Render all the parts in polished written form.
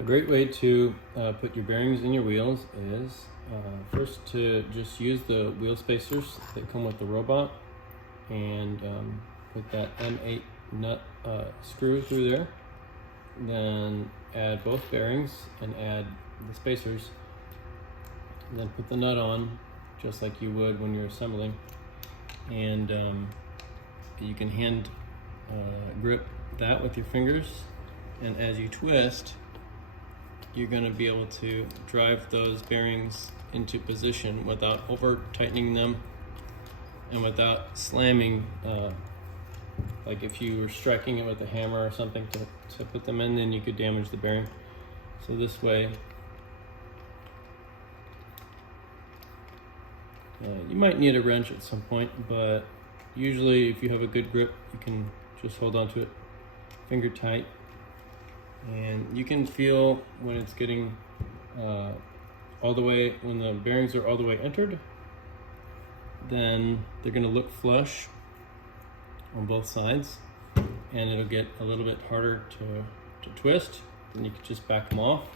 A great way to put your bearings in your wheels is first to just use the wheel spacers that come with the robot and put that M8 nut screw through there. Then add both bearings and add the spacers. Then put the nut on just like you would when you're assembling. And you can hand grip that with your fingers. And as you twist, you're going to be able to drive those bearings into position without over tightening them and without slamming, like if you were striking it with a hammer or something to put them in, then you could damage the bearing. So this way, you might need a wrench at some point, but usually if you have a good grip, you can just hold on to it finger tight. And you can feel when it's getting all the way, when the bearings are all the way entered, then they're going to look flush on both sides, and it'll get a little bit harder to twist. Then you can just back them off.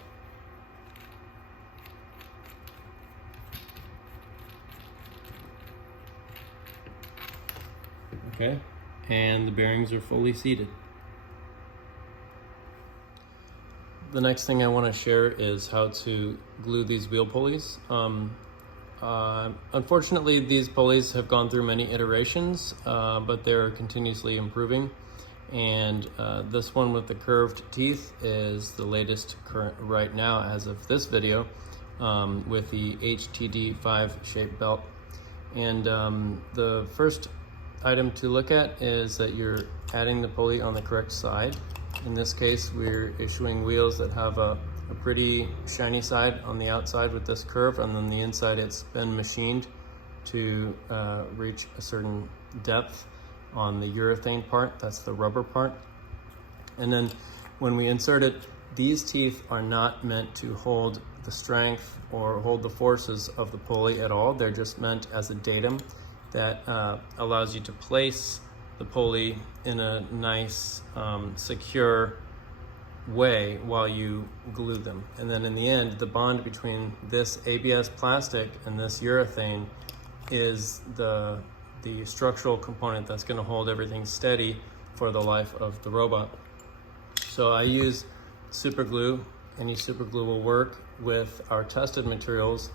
Okay, and the bearings are fully seated. The next thing I want to share is how to glue these wheel pulleys. Unfortunately, these pulleys have gone through many iterations, but they're continuously improving. And this one with the curved teeth is the latest current right now as of this video, with the HTD5 shaped belt. And the first item to look at is that you're adding the pulley on the correct side. In this case, we're issuing wheels that have a pretty shiny side on the outside with this curve, and then the inside it's been machined to reach a certain depth on the urethane part, that's the rubber part. And then when we insert it, these teeth are not meant to hold the strength or hold the forces of the pulley at all. They're just meant as a datum that allows you to place the pulley in a nice, secure way while you glue them. And then in the end, the bond between this ABS plastic and this urethane is the structural component that's going to hold everything steady for the life of the robot. So I use super glue. Any super glue will work with our tested materials,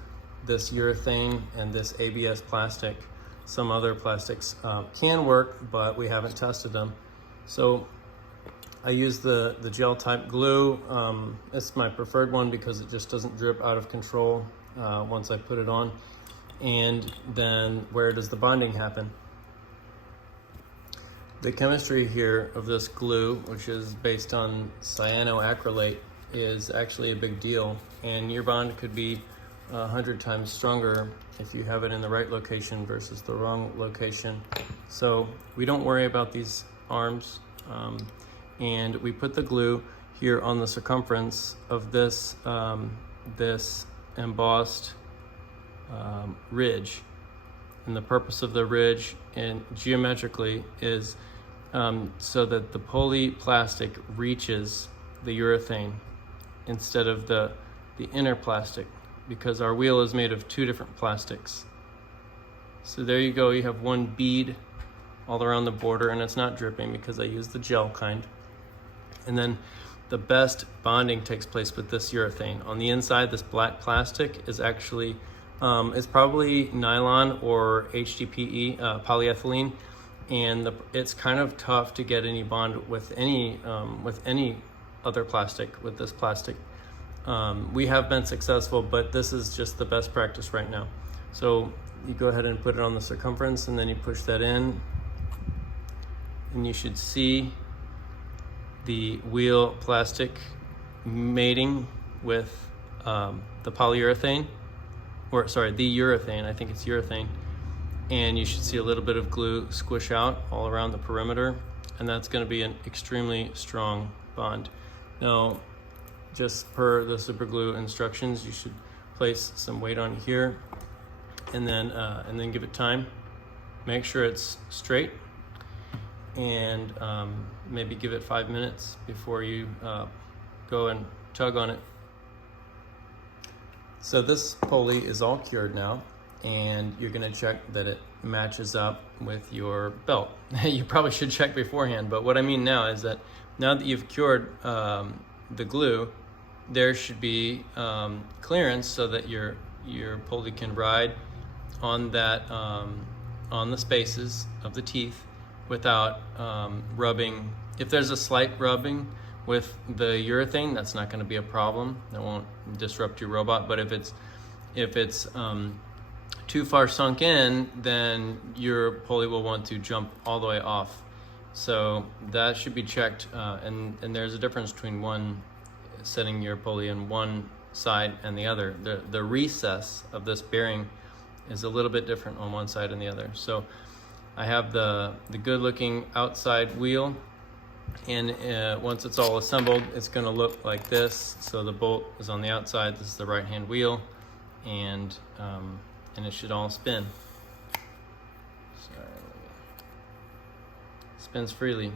this urethane and this ABS plastic. Some other plastics can work, but we haven't tested them. So I use the gel type glue. It's my preferred one because it just doesn't drip out of control once I put it on. And then where does the bonding happen? The chemistry here of this glue, which is based on cyanoacrylate, is actually a big deal. And your bond could be 100 times stronger if you have it in the right location versus the wrong location. So we don't worry about these arms, and we put the glue here on the circumference of this this embossed ridge. And the purpose of the ridge and geometrically is so that the pulley plastic reaches the urethane instead of the inner plastic, because our wheel is made of two different plastics. So there you go, you have one bead all around the border, and it's not dripping because I use the gel kind. And then the best bonding takes place with this urethane. On the inside, this black plastic is actually, it's probably nylon or HDPE, polyethylene, and it's kind of tough to get any bond with any other plastic with this plastic. We have been successful, but this is just the best practice right now. So you go ahead and put it on the circumference, and then you push that in, and you should see the wheel plastic mating with the polyurethane, or sorry, the urethane, I think it's urethane. And you should see a little bit of glue squish out all around the perimeter, and that's going to be an extremely strong bond. Now, just per the super glue instructions, you should place some weight on here, and then give it time. Make sure it's straight, and maybe give it 5 minutes before you go and tug on it. So this pulley is all cured now, and you're going to check that it matches up with your belt. You probably should check beforehand, but what I mean now is that now that you've cured the glue, there should be clearance so that your pulley can ride on that on the spaces of the teeth without rubbing. If there's a slight rubbing with the urethane, that's not going to be a problem. That won't disrupt your robot. But if it's too far sunk in, then your pulley will want to jump all the way off. So that should be checked, and there's a difference between setting your pulley in one side and the other. The recess of this bearing is a little bit different on one side and the other. So I have the good looking outside wheel, and once it's all assembled, it's going to look like this. So the bolt is on the outside. This is the right hand wheel, and it should all spin. Sorry, spins freely.